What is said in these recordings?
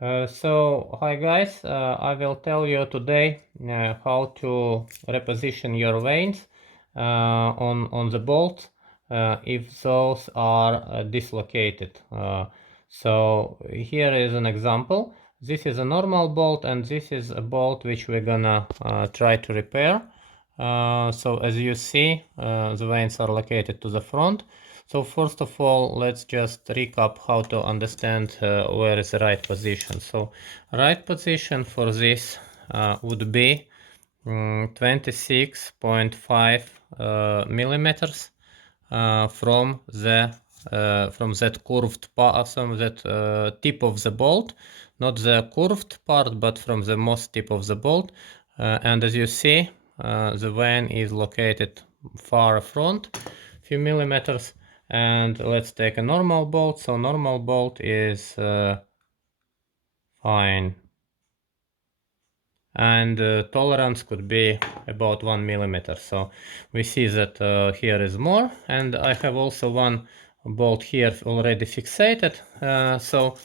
So hi guys, I will tell you today how to reposition your vanes on the bolt if those are dislocated. So here is an example. This is a normal bolt and this is a bolt which we're gonna try to repair. So as you see, the vanes are located to the front. So first of all, let's just recap how to understand where is the right position. So right position for this would be 26.5 millimeters from that curved part, from that tip of the bolt, not the curved part, but from the most tip of the bolt. And as you see, the vane is located far front, few millimeters. And let's take a normal bolt. So normal bolt is fine. And tolerance could be about 1 millimeter. So we see that here is more. And I have also one bolt here already fixated. So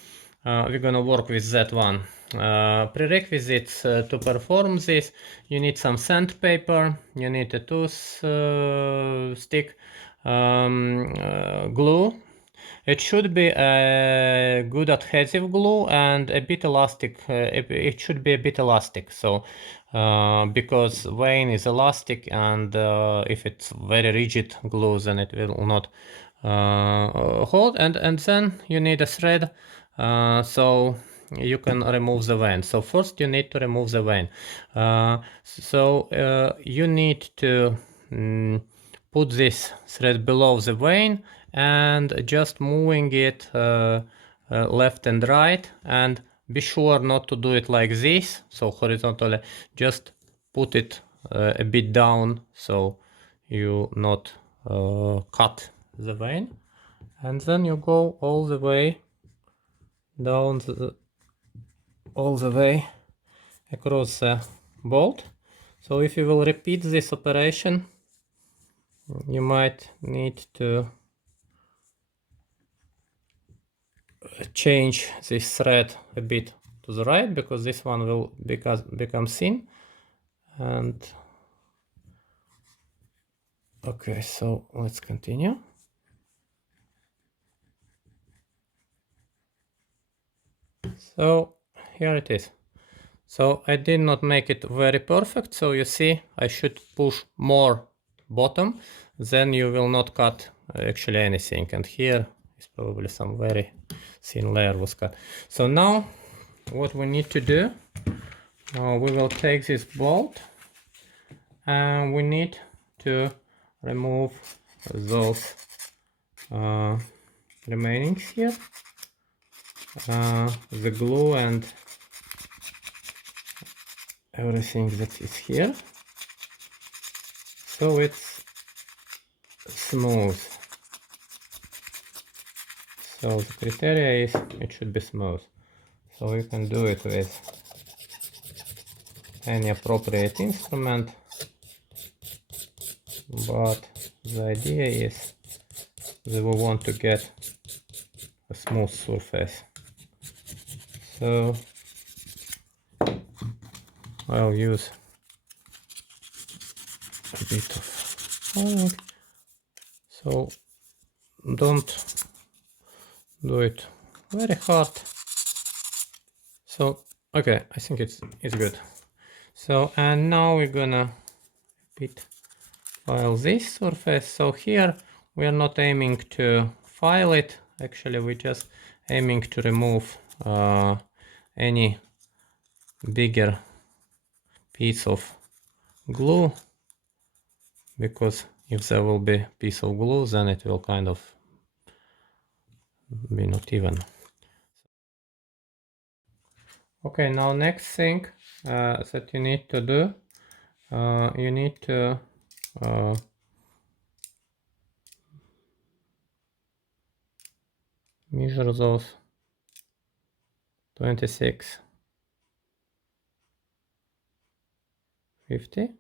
we're gonna work with that one. Prerequisites to perform this: you need some sandpaper, you need a tooth stick, glue. It should be a good adhesive glue and a bit elastic. It should be a bit elastic. So because vane is elastic, and if it's very rigid glue, then it will not hold. And then you need a thread. So you can remove the vane. So first you need to remove the vane. You need to put this thread below the vane and just moving it left and right, and be sure not to do it like this, so horizontally. Just put it a bit down so you not cut the vane, and then you go all the way down all the way across the bolt. So if you will repeat this operation, you might need to change this thread a bit to the right, because this one will become thin. And okay, so let's continue. So here it is. So I did not make it very perfect, so you see I should push more bottom, then you will not cut actually anything. And here is probably some very thin layer was cut. So now what we need to do, we will take this bolt and we need to remove those remaining here, the glue and everything that is here, so it's smooth. So the criteria is it should be smooth. So you can do it with any appropriate instrument, but the idea is that we want to get a smooth surface. So I'll use a bit of oil. So don't do it very hard. So okay, I think it's good. So and now we're gonna file this surface. So here we are not aiming to file it. Actually, we're just aiming to remove any bigger piece of glue, because if there will be a piece of glue, then it will kind of be not even. Okay, now next thing that you need to do, you need to measure those 26.50.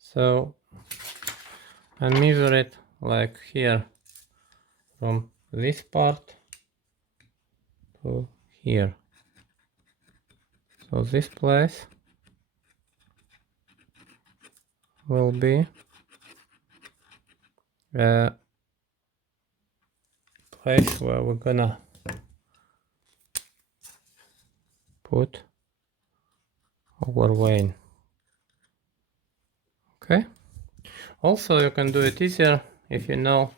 So and measure it like here from this part to here. So this place will be a place where we're gonna put our vane. Okay. Also, you can do it easier if you know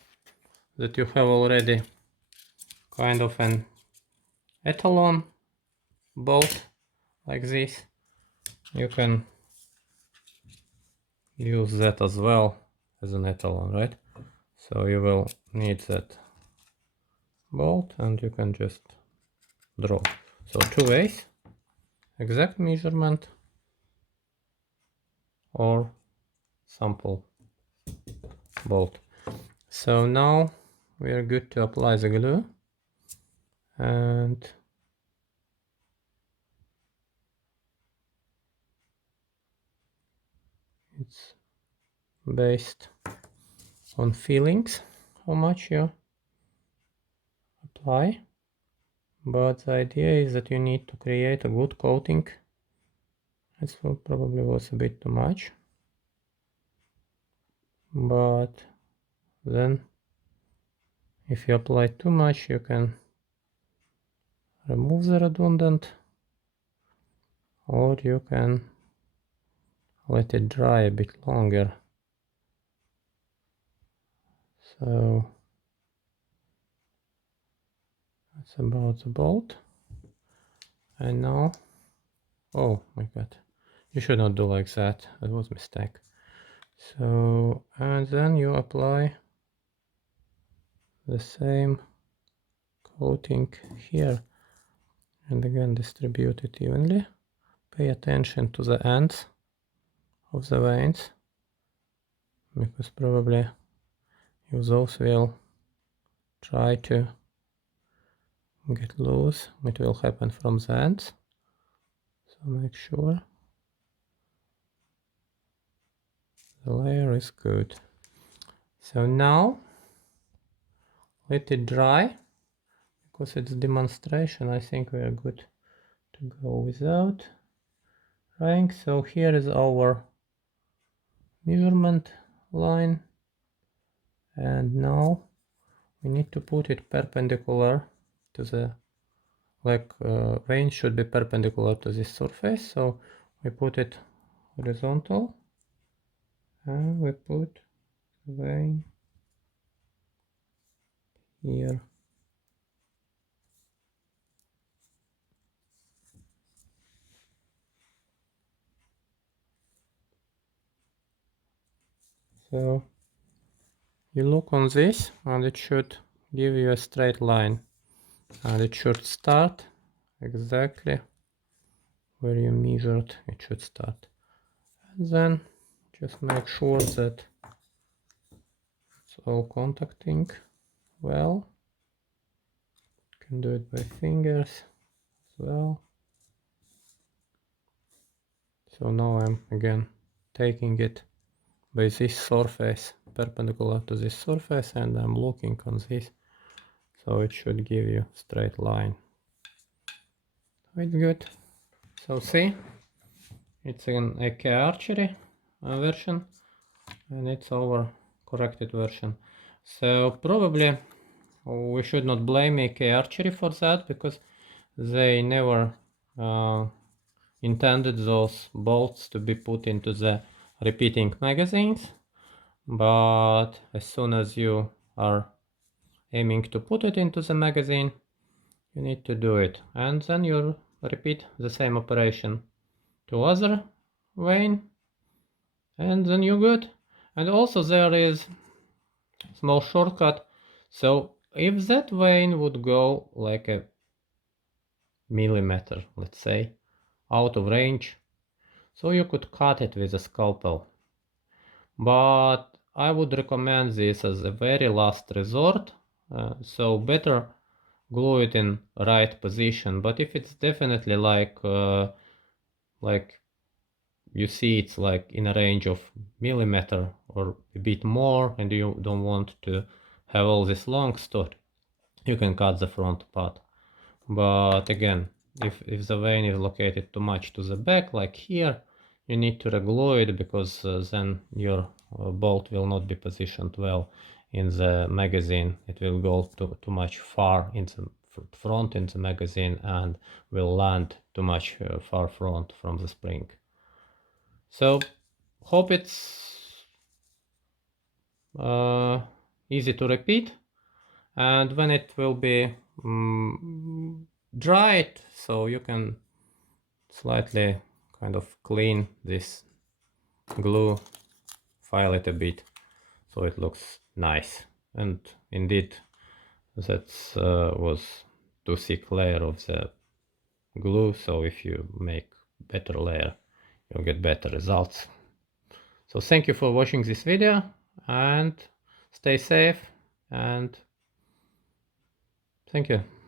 that you have already kind of an etalon bolt like this. You can use that as well as an etalon, right? So you will need that bolt and you can just draw. So 2 ways: exact measurement or sample bolt. So now we are good to apply the glue, and it's based on feelings how much you apply, but the idea is that you need to create a good coating. It probably was a bit too much, but then if you apply too much you can remove the redundant, or you can let it dry a bit longer. So that's about the bolt. And now, oh my god, you should not do like that, that was a mistake. So, and then you apply the same coating here, and again distribute it evenly. Pay attention to the ends of the veins, because probably those will try to get loose. It will happen from the ends, so make sure the layer is good. So now let it dry. Because it's demonstration, I think we are good to go without drying. So here is our measurement line, and now we need to put it perpendicular to the, vane should be perpendicular to this surface, so we put it horizontal and we put the vane here. So you look on this and it should give you a straight line, and it should start exactly where you measured. It should start, and then just make sure that it's all contacting well. You can do it by fingers as well. So now I'm again taking it by this surface, perpendicular to this surface, and I'm looking on this, so it should give you straight line. It's good. So see, it's an EK Archery version, and it's our corrected version. So probably we should not blame EK Archery for that, because they never intended those bolts to be put into the repeating magazines, but as soon as you are aiming to put it into the magazine, you need to do it, and then you repeat the same operation to other vane, and then you're good. And also there is small shortcut. So if that vane would go like a millimeter, let's say, out of range, so you could cut it with a scalpel, but I would recommend this as a very last resort. So better glue it in right position. But if it's definitely like you see it's like in a range of millimeter or a bit more, and you don't want to have all this long story, you can cut the front part. But again, if the vane is located too much to the back, like here, you need to reglue it, because then your bolt will not be positioned well in the magazine. It will go too much far in the front in the magazine and will land too much far front from the spring. So hope it's easy to repeat. And when it will be dried, so you can slightly kind of clean this glue, file it a bit so it looks nice. And indeed, that was too thick layer of the glue, so if you make better layer, you'll get better results. So thank you for watching this video, and stay safe, and thank you.